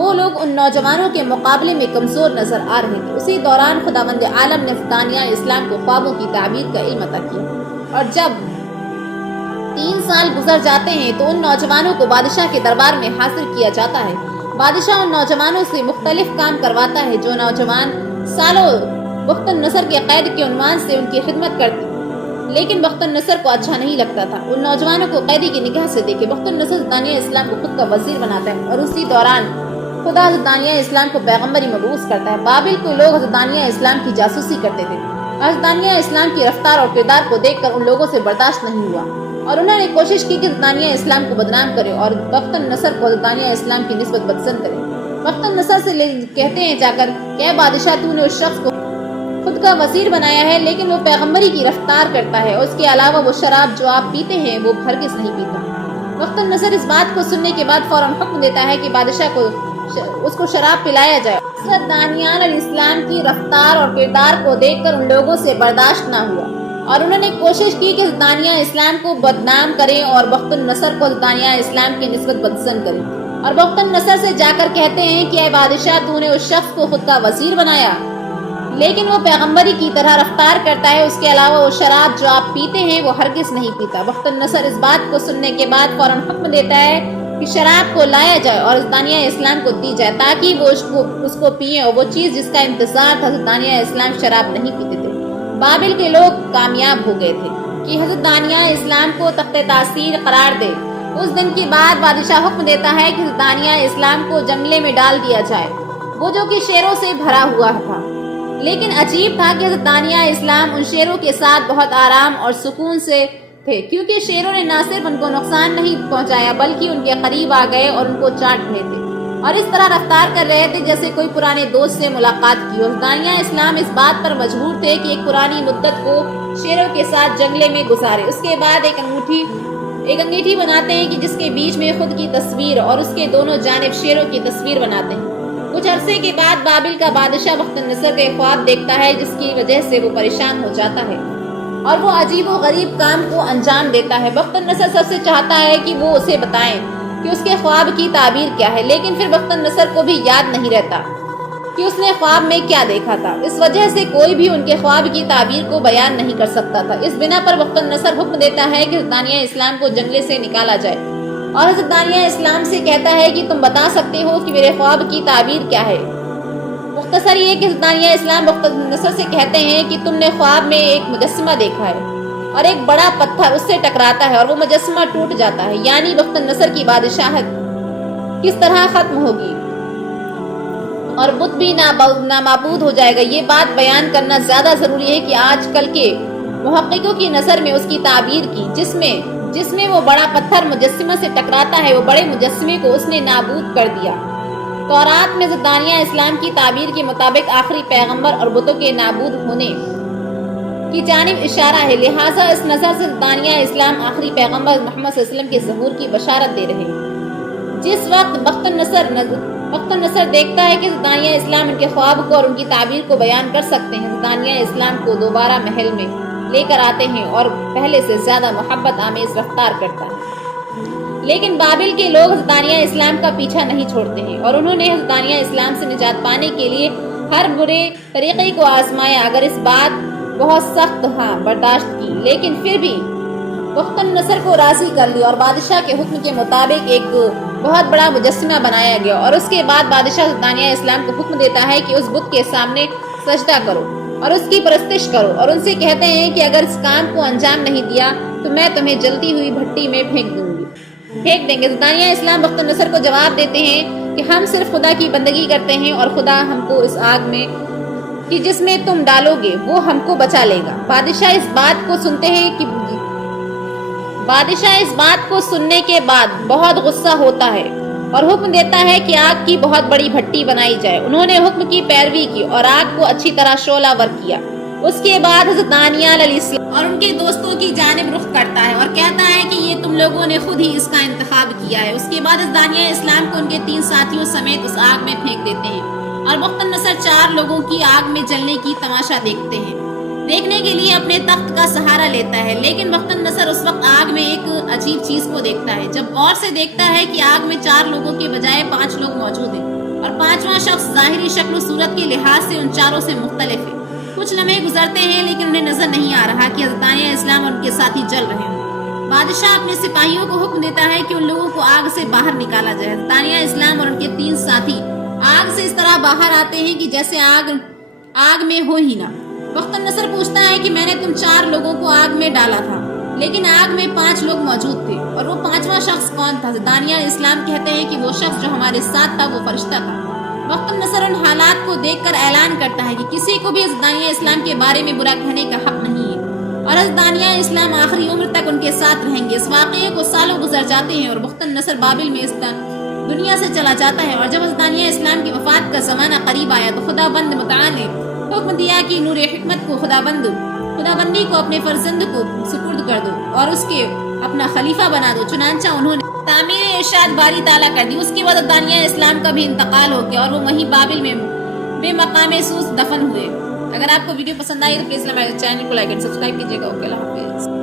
وہ لوگ ان نوجوانوں کے مقابلے میں کمزور نظر آ رہے تھے۔ اسی دوران خداوند عالم نے دانیہ اسلام کو خوابوں کی تعبیر کا علم عطا کیا، اور جب 3 سال گزر جاتے ہیں تو ان نوجوانوں کو بادشاہ کے دربار میں حاضر کیا جاتا ہے۔ بادشاہ ان نوجوانوں سے مختلف کام کرواتا ہے۔ جو نوجوان سالوں بخت النصر کے قید کے عنوان سے ان کی خدمت کرتے، لیکن بخت النصر کو اچھا نہیں لگتا تھا، ان نوجوانوں کو قیدی کی نگاہ سے دیکھے بخت النصر دانیہ اسلام کو خود کا وزیر بناتا ہے، اور اسی دوران خدا حضرت دانیہ اسلام کو پیغمبری مبعوث کرتا ہے۔ بابل کے لوگ حضرت دانیہ اسلام کی جاسوسی کرتے تھے۔ حضرت دانیہ اسلام کی رفتار اور کردار کو دیکھ کر ان لوگوں سے برداشت نہیں ہوا، اور انہوں نے کوشش کی کہ حضرت دانیہ اسلام کو بدنام کرے اور بخت النصر کو حضرت دانیہ اسلام کی نسبت بدزن کرے۔ بخت النصر سے کہتے ہیں جا کر کہ اے بادشاہ، تو نے اس شخص کو خود کا وزیر بنایا ہے، لیکن وہ پیغمبری کی رفتار کرتا ہے، اور اس کے علاوہ وہ شراب جو آپ پیتے ہیں وہ ہرگز نہیں پیتا۔ بخت النصر اس بات کو سننے کے بعد فوراً حکم دیتا ہے کہ بادشاہ کو اس کو شراب پلایا جائے۔ حضرت دانیہ علیہ السلام کی رفتار اور کردار کو دیکھ کر ان لوگوں سے برداشت نہ ہوا، اور انہوں نے کوشش کی کہ حضرت دانیہ اسلام کو بدنام کریں اور بخت النصر کو حضرت دانیہ اسلام کی نسبت بدزن کریں، اور بخت النصر سے جا کر کہتے ہیں کہ اے بادشاہ، تو نے اس شخص کو خود کا وزیر بنایا، لیکن وہ پیغمبری کی طرح رفتار کرتا ہے، اس کے علاوہ وہ شراب جو آپ پیتے ہیں وہ ہرگز نہیں پیتا۔ بخت النصر اس بات کو سننے کے بعد فوراً حکم دیتا ہے کہ شراب کو لایا جائے اور حضرت دانیہ اسلام کو دی جائے، تاکہ وہ اس کو پئیں، اور وہ چیز جس کا انتظار تھا، حضرت دانیہ اسلام شراب نہیں پیتے تھے۔ بابل کے لوگ کامیاب ہو گئے تھے کہ حضرت دانیہ اسلام کو تخت تاثیر قرار دے۔ اس دن کے بعد بادشاہ حکم دیتا ہے کہ حضرت دانیہ اسلام کو جنگلے میں ڈال دیا جائے، وہ جو کہ شیروں سے بھرا ہوا تھا۔ لیکن عجیب تھا کہ حضرت دانیہ اسلام ان شیروں کے ساتھ بہت آرام اور سکون سے تھے، کیونکہ شیروں نے نہ صرف ان کو نقصان نہیں پہنچایا بلکہ ان کے قریب آ گئے اور ان کو چاٹ رہے تھے، اور اس طرح رفتار کر رہے تھے جیسے کوئی پرانے دوست سے ملاقات کی۔ اور دانیہ اسلام اس بات پر مجبور تھے کہ ایک پرانی مدت کو شیروں کے ساتھ جنگلے میں گزارے۔ اس کے بعد ایک انگیٹھی بناتے ہیں کہ جس کے بیچ میں خود کی تصویر اور اس کے دونوں جانب شیروں کی تصویر بناتے ہیں۔ کچھ عرصے کے بعد بابل کا بادشاہ بخت النصر کا خواب دیکھتا ہے، جس کی وجہ سے وہ پریشان ہو جاتا ہے اور وہ عجیب و غریب کام کو انجام دیتا ہے۔ بخت النصر سب سے چاہتا ہے کہ وہ اسے بتائیں کہ اس کے خواب کی تعبیر کیا ہے، لیکن پھر بخت النصر کو بھی یاد نہیں رہتا کہ اس نے خواب میں کیا دیکھا تھا۔ اس وجہ سے کوئی بھی ان کے خواب کی تعبیر کو بیان نہیں کر سکتا تھا۔ اس بنا پر بخت النصر حکم دیتا ہے کہ دانیہ اسلام کو جنگلے سے نکالا جائے، اور حضرت دانیہ اسلام سے کہتا ہے کہ تم بتا سکتے ہو کہ میرے خواب کی تعبیر کیا ہے۔ مختصر یہ کہ حضرت دانیہ اسلام بخت النصر سے کہتے ہیں کہ تم نے خواب میں ایک مجسمہ دیکھا ہے، اور ایک بڑا پتھر اس سے ٹکراتا ہے اور وہ مجسمہ ٹوٹ جاتا ہے، یعنی بخت النصر کی بادشاہت کس طرح ختم ہوگی اور بت بھی نامعبود ہو جائے گا۔ یہ بات بیان کرنا زیادہ ضروری ہے کہ آج کل کے محققوں کی نظر میں اس کی تعبیر کی، جس میں وہ بڑا پتھر مجسمہ سے ٹکراتا ہے، وہ بڑے مجسمے کو اس نے نابود کر دیا۔ تورات میں حضرت دانیہ اسلام کی تعبیر کے مطابق آخری پیغمبر اور بتوں کے نابود ہونے کی جانب اشارہ ہے، لہٰذا اس نظر سے دانیہ اسلام آخری پیغمبر محمد صلی اللہ علیہ وسلم کے ظہور کی بشارت دے رہے ہیں۔ جس وقت بخت النصر دیکھتا ہے کہ حضرت دانیہ اسلام ان کے خواب کو اور ان کی تعبیر کو بیان کر سکتے ہیں، حضرت دانیہ اسلام کو دوبارہ محل میں لے کر آتے ہیں اور پہلے سے زیادہ محبت آمیز رفتار کرتا ہے۔ لیکن بابل کے لوگ حضرت دانیہ اسلام کا پیچھا نہیں چھوڑتے ہیں، اور انہوں نے حضرت دانیہ اسلام سے نجات پانے کے لیے ہر برے طریقے کو آزمایا، اگر اس بات بہت سخت برداشت کی، لیکن پھر بھی بخت النصر کو راضی کر لیا اور بادشاہ کے حکم کے مطابق ایک بہت بڑا مجسمہ بنایا گیا، اور اس کے بعد بادشاہ حضرت دانیہ اسلام کو حکم دیتا ہے کہ اس بت کے سامنے سجدہ کرو اور اس کی پرستش کرو، اور ان سے کہتے ہیں کہ اگر اس کام کو انجام نہیں دیا تو میں تمہیں جلتی ہوئی بھٹی میں پھینک دیں گے۔ دانیہ اسلام بخت النصر کو جواب دیتے ہیں کہ ہم صرف خدا کی بندگی کرتے ہیں، اور خدا ہم کو اس آگ میں کہ جس میں تم ڈالو گے وہ ہم کو بچا لے گا۔ بادشاہ اس بات کو سننے کے بعد بہت غصہ ہوتا ہے اور حکم دیتا ہے کہ آگ کی بہت بڑی بھٹی بنائی جائے۔ انہوں نے حکم کی پیروی کی اور آگ کو اچھی طرح شعلہ ور کیا۔ اس کے بعد حضرت دانیہ علیہ السلام اور ان کے دوستوں کی جانب رخ کرتا ہے اور کہتا ہے کہ یہ تم لوگوں نے خود ہی اس کا انتخاب کیا ہے۔ اس کے بعد حضرت دانیہ اسلام کو ان کے 3 ساتھیوں سمیت اس آگ میں پھینک دیتے ہیں، اور بخت النصر 4 لوگوں کی آگ میں جلنے کی تماشا دیکھنے کے لیے اپنے تخت کا سہارا لیتا ہے، لیکن بخت النصر اس وقت آگ میں ایک عجیب چیز کو دیکھتا ہے۔ جب غور سے دیکھتا ہے کہ آگ میں 4 لوگوں کے بجائے 5 لوگ موجود ہیں، اور پانچواں شخص ظاہری شکل و صورت کے لحاظ سے ان چاروں سے مختلف ہے. کچھ لمحے گزرتے ہیں لیکن انہیں نظر نہیں آ رہا کہ حضرت دانیہ اسلام اور ان کے ساتھی جل رہے ہیں. بادشاہ اپنے سپاہیوں کو حکم دیتا ہے کہ ان لوگوں کو آگ سے باہر نکالا جائے. حضرت دانیہ اسلام اور ان کے 3 ساتھی آگ سے اس طرح باہر آتے ہیں کہ جیسے آگ میں ہو ہی نہ. بخت النصر پوچھتا ہے کہ میں نے تم 4 لوگوں کو آگ میں ڈالا تھا لیکن آگ میں 5 لوگ موجود تھے اور وہ 5واں شخص کون تھا؟ دانیہ اسلام کہتے ہیں کہ وہ شخص جو ہمارے ساتھ تھا وہ فرشتہ تھا. بخت النصر ان حالات کو دیکھ کر اعلان کرتا ہے کہ کسی کو بھی حضرت دانیہ اسلام کے بارے میں برا کہنے کا حق نہیں ہے اور حضرت دانیہ اسلام آخری عمر تک ان کے ساتھ رہیں گے. اس واقعے کو سالوں گزر جاتے ہیں اور بخت النصر بابل میں اس دنیا سے چلا جاتا ہے. اور جب حضرت دانیہ اسلام کی وفات کا زمانہ قریب آیا تو خدا بند متعال نے حکم دیا کہ نور حکمت کو خدا بندی کو اپنے فرزند کو سپرد کر دو اور اس کے اپنا خلیفہ بنا دو. چنانچہ انہوں نے تعمیر ارشاد باری تعالیٰ کر دی. اس کے بعد دانیہ اسلام کا بھی انتقال ہو گیا اور وہ وہیں بابل میں بے مقام سوز دفن ہوئے. اگر آپ کو ویڈیو پسند آئی تو پلیز ہمارے چینل کو لائک اینڈ سبسکرائب کیجیے گا. اوکے، اللہ حافظ.